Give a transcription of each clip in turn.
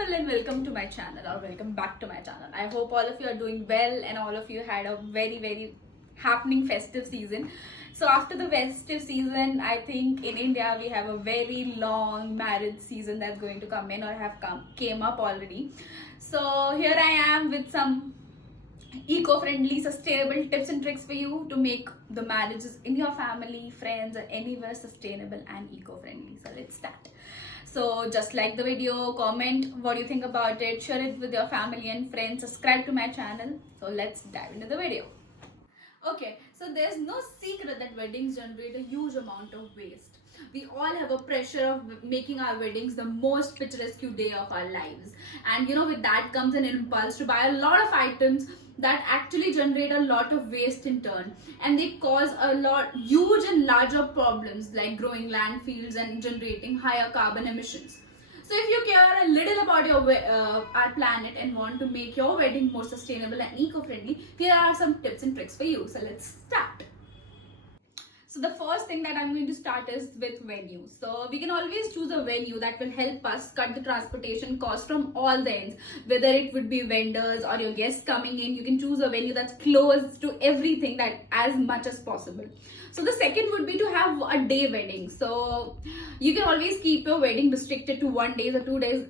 people and welcome to my channel or welcome back to my channel. I hope all of you are doing well and all of you had a very happening festive season. So after the festive season, I think in India we have a very long marriage season that's going to come in or came up already. So here I am with some eco-friendly sustainable tips and tricks for you to make the marriages in your family, friends or anywhere sustainable and eco-friendly. So let's start. So just like the video, comment what you think about it, share it with your family and friends, subscribe to my channel. So let's dive into the video. Okay, so there's no secret that weddings generate a huge amount of waste. We all have a pressure of making our weddings the most picturesque day of our lives. And with that comes an impulse to buy a lot of items that actually generate a lot of waste in turn. And they cause huge and larger problems like growing landfills and generating higher carbon emissions. So if you care a little about our planet and want to make your wedding more sustainable and eco-friendly, here are some tips and tricks for you. So let's start. So the first thing that I'm going to start is with venue. So we can always choose a venue that will help us cut the transportation cost from all the ends. Whether it would be vendors or your guests coming in, you can choose a venue that's close to everything that as much as possible. So the second would be to have a day wedding. So you can always keep your wedding restricted to 1 day or 2 days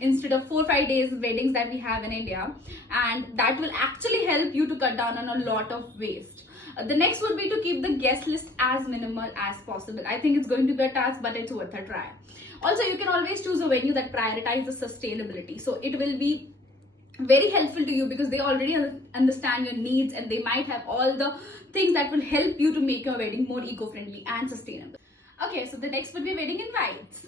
instead of 4-5 days weddings that we have in India. And that will actually help you to cut down on a lot of waste. The next would be to keep the guest list as minimal as possible. I think it's going to be a task, but it's worth a try. Also, you can always choose a venue that prioritizes sustainability. So it will be very helpful to you because they already understand your needs and they might have all the things that will help you to make your wedding more eco-friendly and sustainable. Okay, so the next would be wedding invites.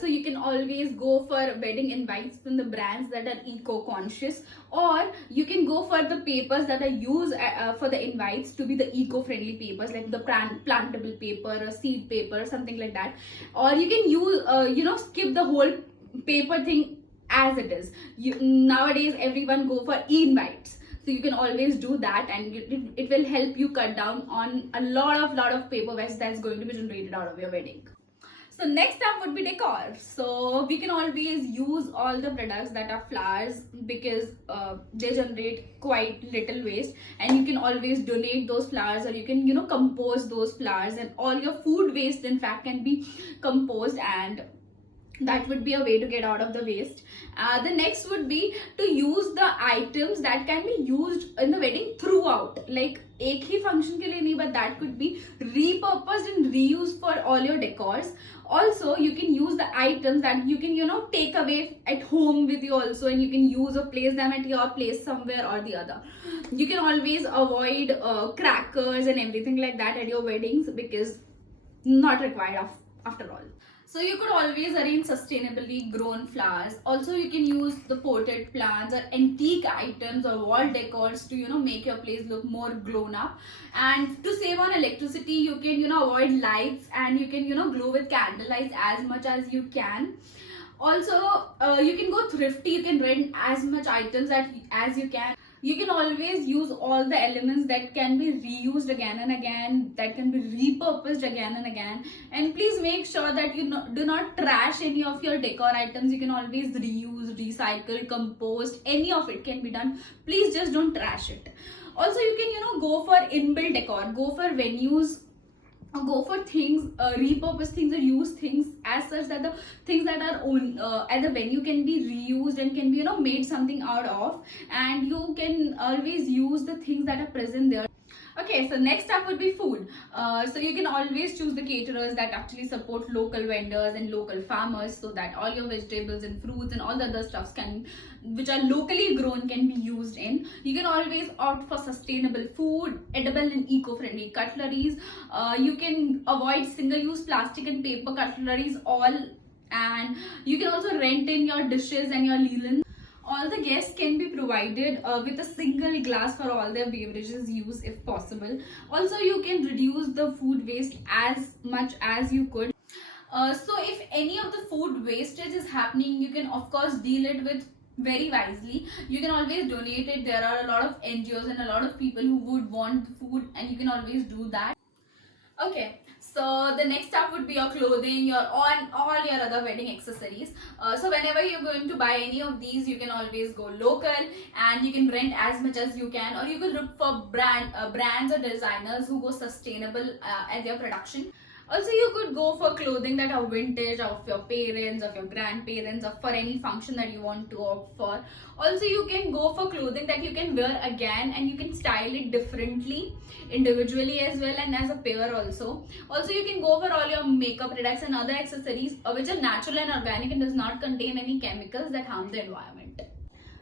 So you can always go for wedding invites from the brands that are eco-conscious, or you can go for the papers that are used for the invites to be the eco-friendly papers like the plantable paper or seed paper or something like that. Or you can use, skip the whole paper thing as it is. Nowadays everyone go for e-invites. So you can always do that and it will help you cut down on a lot of paper waste that's going to be generated out of your wedding. So next up would be decor. So we can always use all the products that are flowers because they generate quite little waste, and you can always donate those flowers or you can compose those flowers, and all your food waste in fact can be composed, and that would be a way to get out of the waste. The next would be to use the items that can be used in the wedding throughout, like एक ही function के लिए नहीं, but that could be repurposed and reused for all your decors. Also, you can use the items that you can take away at home with you also, and you can use or place them at your place somewhere or the other. You can always avoid crackers and everything like that at your weddings because not required after all. So you could always arrange sustainably grown flowers. Also, you can use the potted plants or antique items or wall decors to make your place look more grown up. And to save on electricity, you can avoid lights, and you can glow with candlelight as much as you can. Also, you can go thrifty. You can rent as much items as you can. You can always use all the elements that can be reused again and again, that can be repurposed again and again. And please make sure that you do not trash any of your decor items. You can always reuse, recycle, compost, any of it can be done. Please just don't trash it. Also, you can go for inbuilt decor, go for venues, go for things, repurpose things or use things as such that the things that are at the venue can be reused and can be made something out of, and you can always use the things that are present there. Okay, so next up would be food. So you can always choose the caterers that actually support local vendors and local farmers, so that all your vegetables and fruits and all the other stuffs which are locally grown can be used in. You can always opt for sustainable food, edible and eco-friendly cutleries. You can avoid single-use plastic and paper cutleries and you can also rent in your dishes and your leland. All the guests can be provided with a single glass for all their beverages used if possible. Also, you can reduce the food waste as much as you could. So if any of the food wastage is happening, you can of course deal it with very wisely. You can always donate it. There are a lot of NGOs and a lot of people who would want food, and you can always do that. Okay, So the next up would be your clothing, your on all your other wedding accessories. So whenever you're going to buy any of these, you can always go local and you can rent as much as you can, or you can look for brands or designers who go sustainable at their production. Also, you could go for clothing that are vintage of your parents, of your grandparents, or for any function that you want to opt for. Also, you can go for clothing that you can wear again and you can style it differently, individually as well, and as a pair also. Also, you can go for all your makeup products and other accessories which are natural and organic and does not contain any chemicals that harm the environment.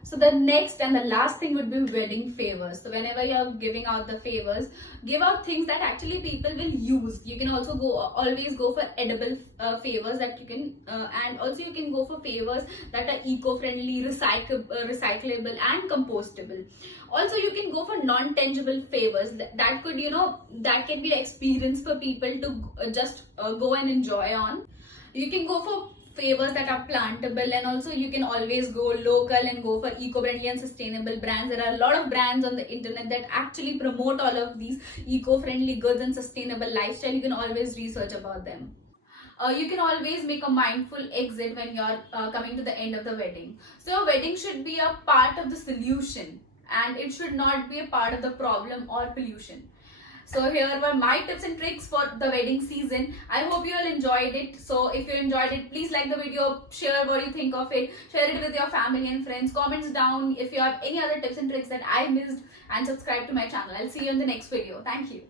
So the next and the last thing would be wedding favors. So whenever you're giving out the favors, give out things that actually people will use. You can also always go for edible favors that you can, and also you can go for favors that are eco-friendly, recyclable, and compostable. Also, you can go for non-tangible favors that could, that can be an experience for people to just go and enjoy on. You can go for favors that are plantable, and also you can always go local and go for eco-friendly and sustainable brands. There are a lot of brands on the internet that actually promote all of these eco-friendly goods and sustainable lifestyle. You can always research about them. You can always make a mindful exit when you're coming to the end of the wedding. So a wedding should be a part of the solution and it should not be a part of the problem or pollution. So here were my tips and tricks for the wedding season. I hope you all enjoyed it. So if you enjoyed it, please like the video, share what you think of it, share it with your family and friends, comments down if you have any other tips and tricks that I missed, and subscribe to my channel. I'll see you in the next video. Thank you.